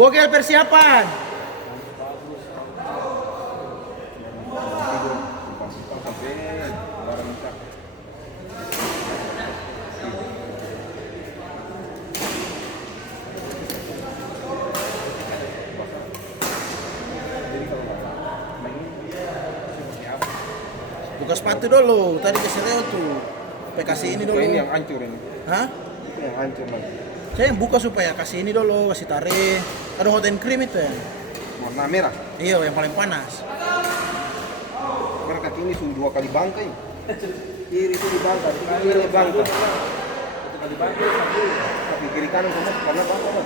Bogel persiapan. Buka sepatu dulu, tadi kasih Leo tuh. Kasih ini dulu. Ini yang hancur ini. Hah? Itu yang hancur lagi. Saya yang buka supaya kasih ini dulu, kasih tarik. Ada hot and cream itu ya. Warna merah. Iya, yang paling panas. Karena kaki ini sudah 2 kali bangkai. Kiri itu dibangkai, kiri dibangkai. 1 kali bangkai, tapi kiri kanan semua karena bangkai kan.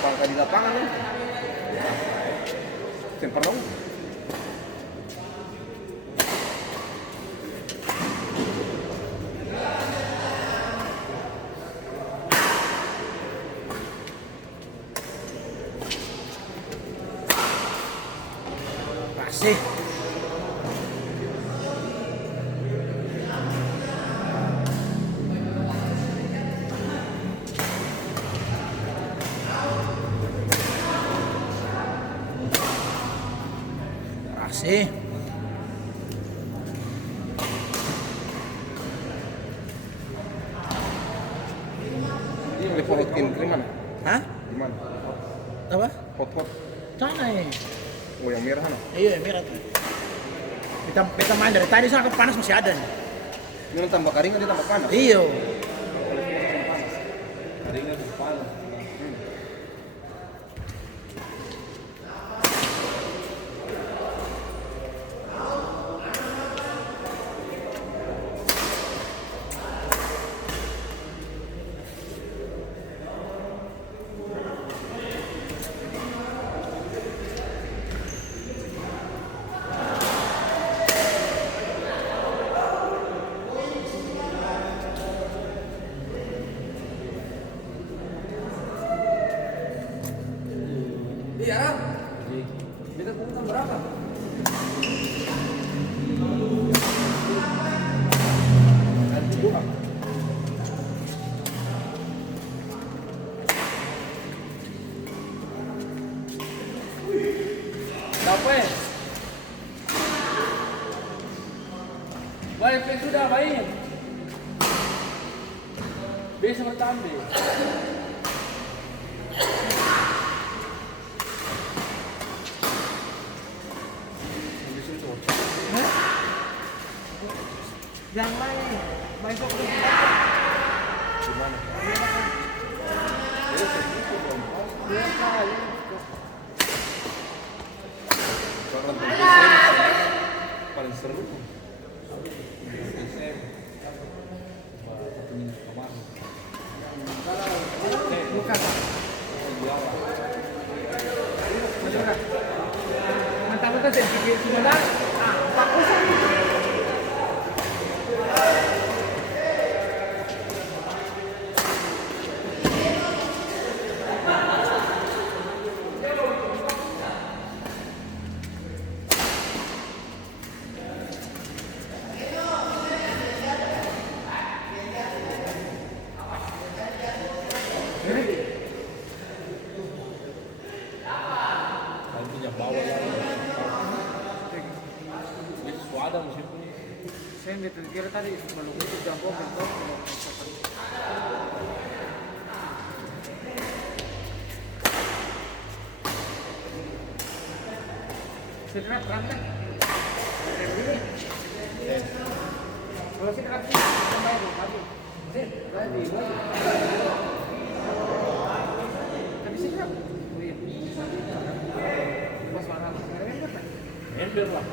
Bangkai di lapangan kan. Sempar dong. Kasih. Kasih. Ini level hot krim mana? Hah? Di mana? Apa? Hot. Sana ya. Oh yang merah mana? Iya, merah tuh. Kita main dari tadi sangat panas masih ada nih. Ini tambah kering dia tambah panas. Iya. Keringnya panas. Iya, Ram. Kita pungutan berapa? Dapat. Baik, sudah baik. Bisa bertambah. Yang lain, besok Gimana? Paling seru. bukan. Mantap itu sedikit sebentar. Fokus. Saya gitu kira tadi sebelum itu jam bentuk. Setelah rantai. Kalau sih rantai tambah itu habis. Tadi tapi sih kan. Oh iya. Pas warna ember lah.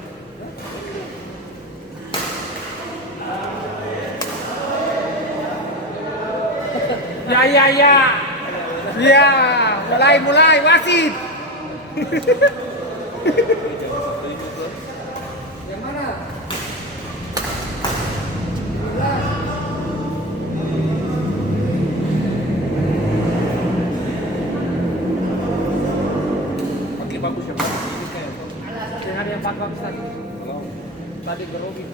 Ya, mulai wasit. Yang mana? Pakai bagus ya, Pak. Ini kayak Yang ada yang pakai tadi. Tadi gerogi.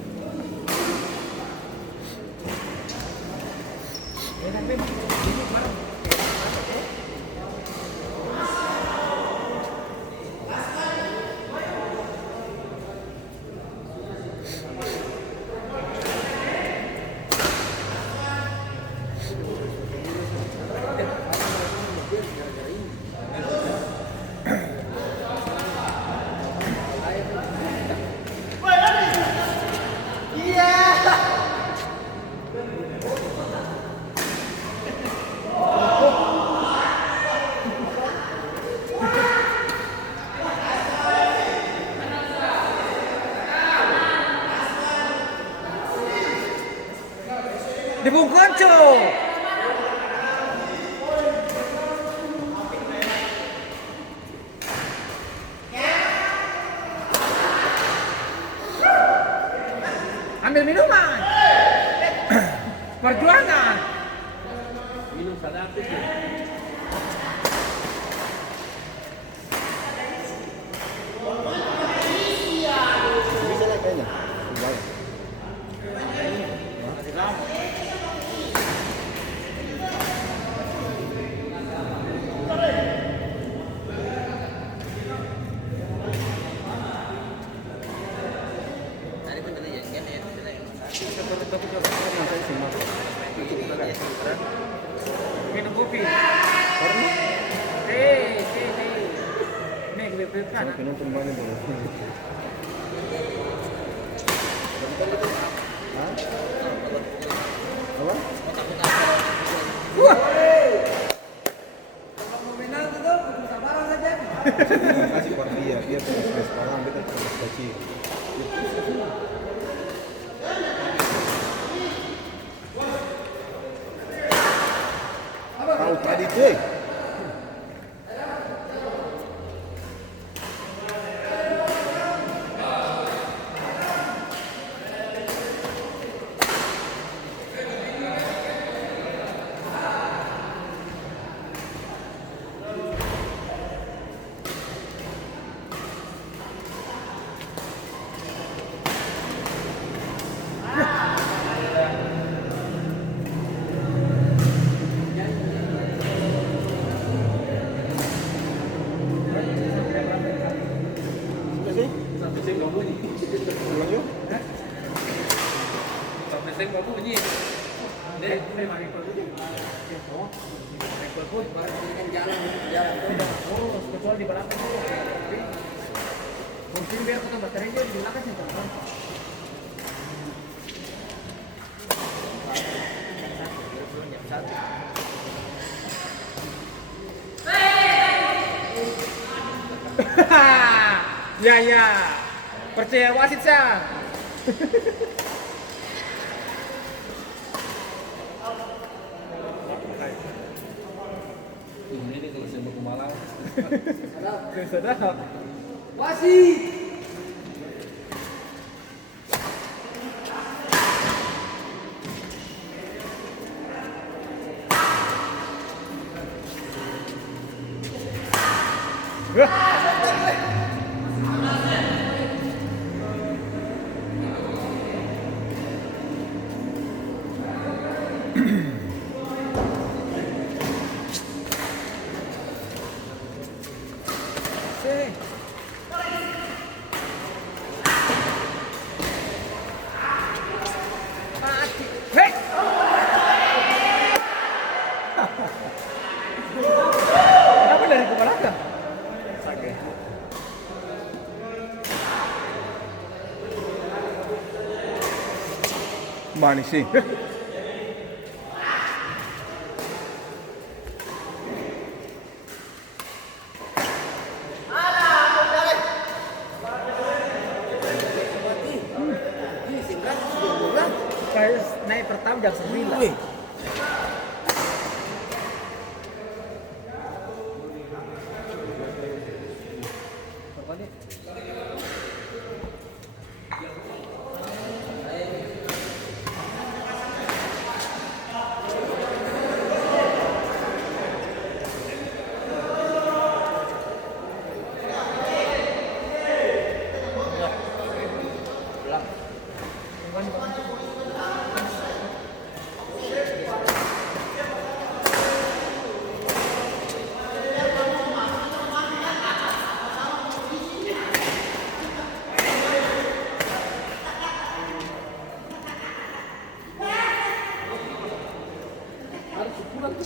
Enak memang. Ini barang. Di Bung Konco. Ambil minuman. Perjuangan. Minum sadar tuh. Bisa lah kayaknya. Lumayan. Tadi pun tadi ya, kan ya. Minum kopi. Karena Teh. Nih, gue beli kan. saya penonton mana dulu. Hah? Apa? Wah. Kasih per dia terus sekarang dia terus kecil. Tahu tadi tuh. Sudah sih? Sampai saya nggak bunyi. Pulang yuk. Sampai saya nggak bunyi. Deh, Memang ikut dulu. Ikut pun kan jalan. Oh, kecuali di belakang. Mungkin biar kita baterainya di belakang sih, teman. Ya. Percaya wasit Sang. Ini kalau saya mau ke Malang. Sedap. Wasit. Mati. Hei. Kenapa dari ke belakang? Sakit. Manis sih. Kayak naik pertama jam 9.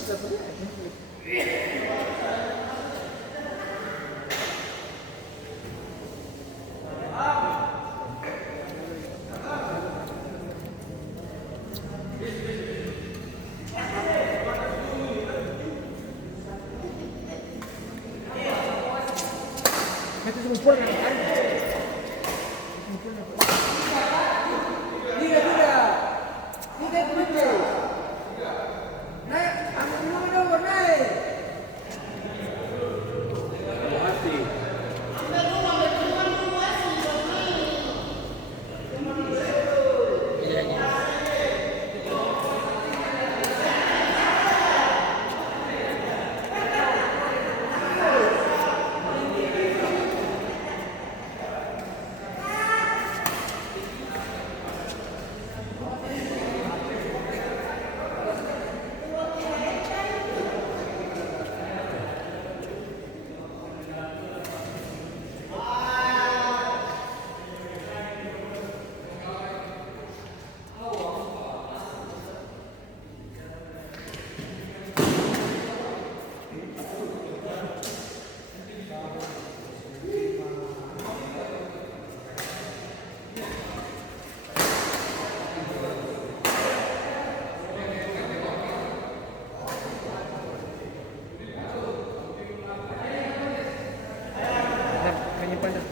Mete sumpulan kan? Tidak begitu. Naik, ambil dulu dong, naik. Mati. Menyimpan dah.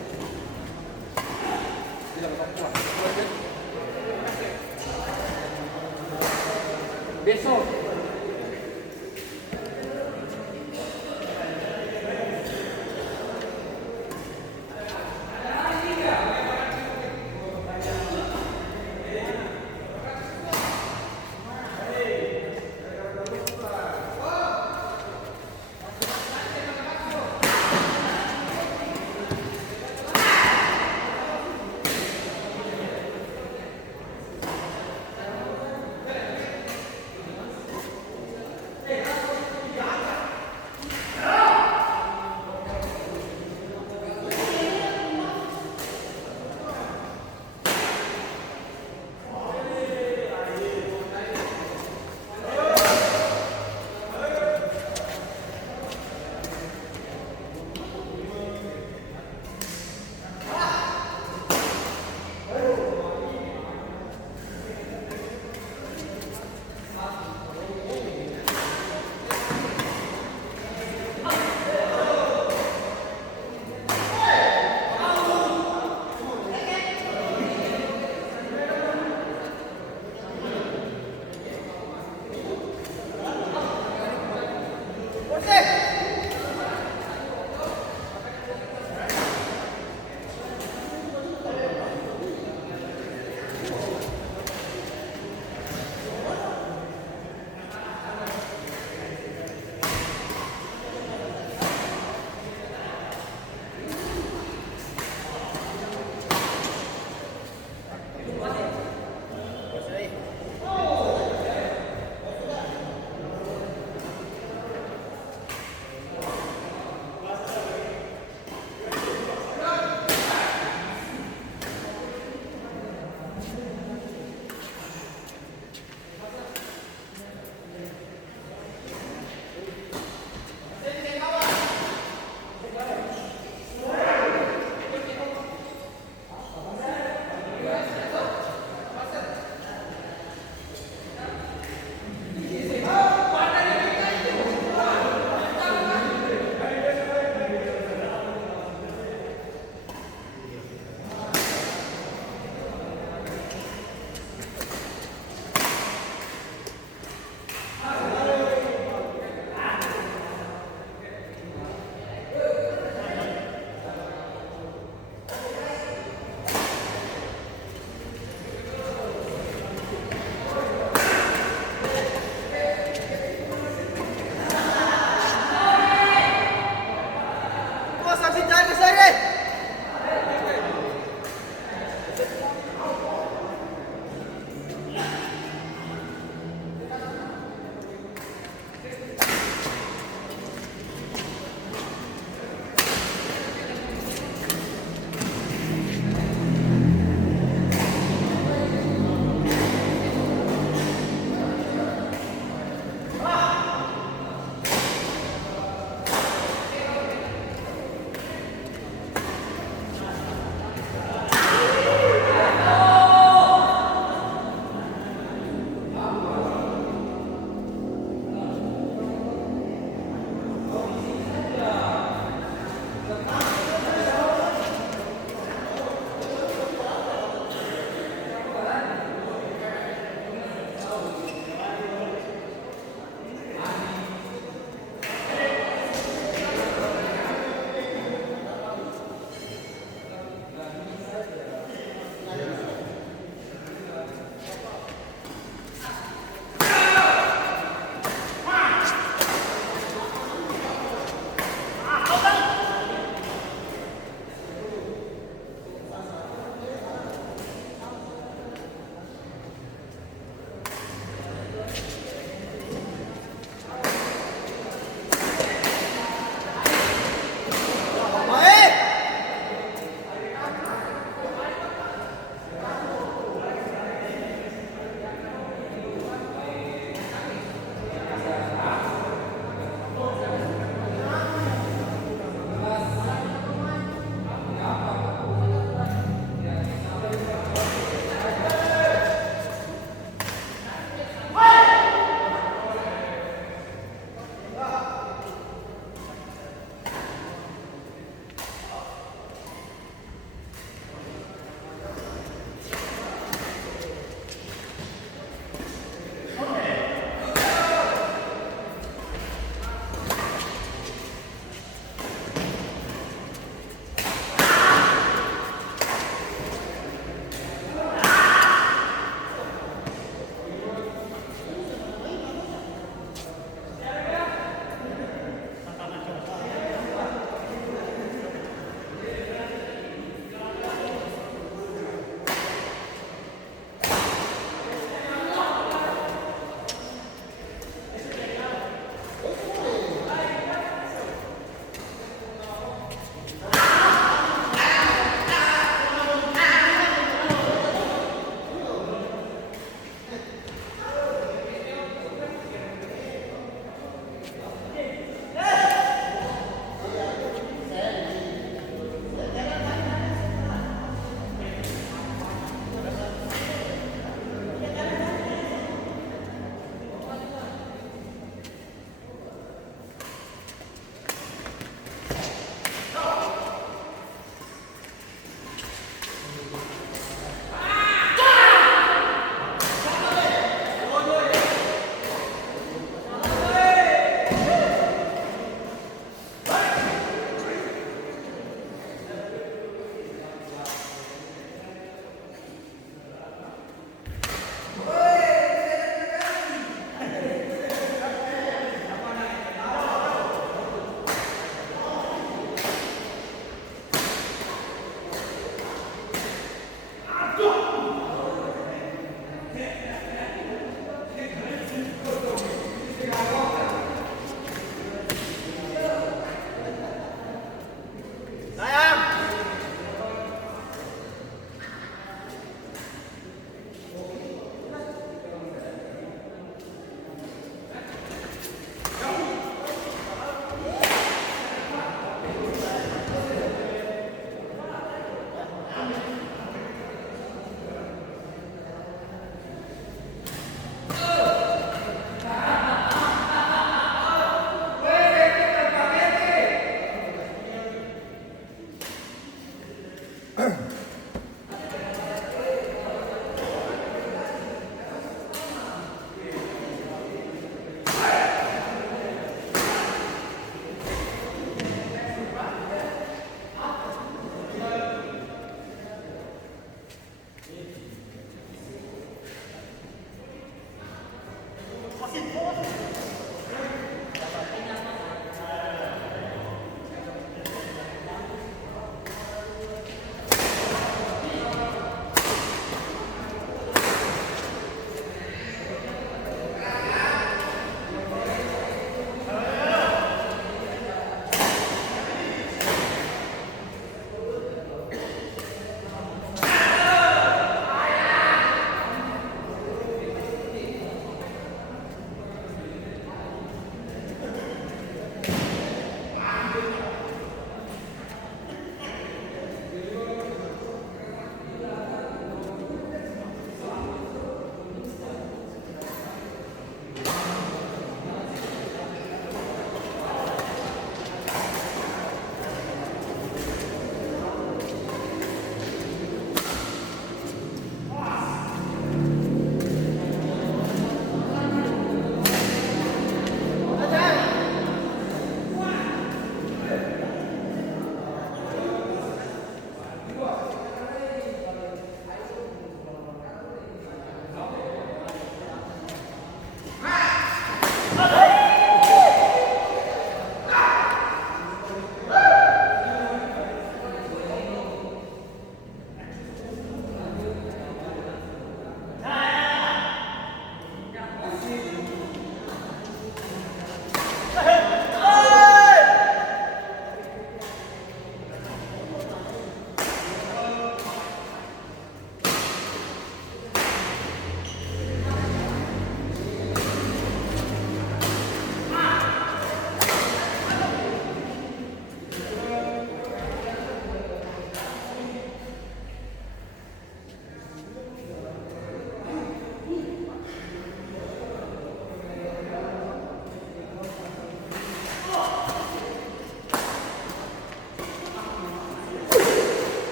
Besok.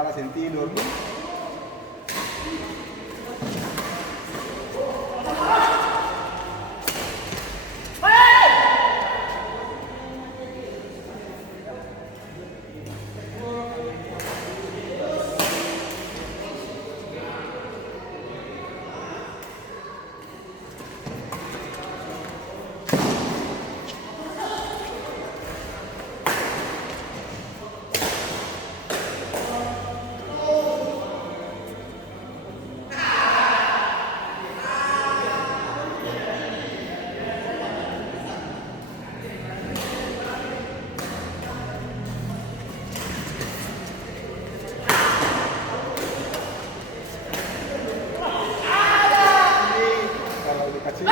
malas yang tidur. Kalau dikasih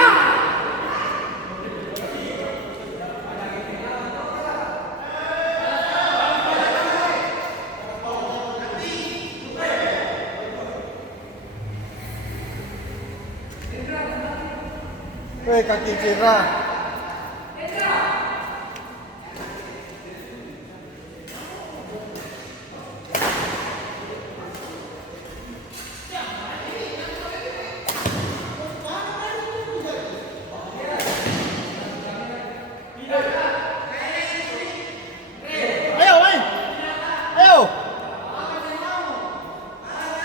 kaki cedera.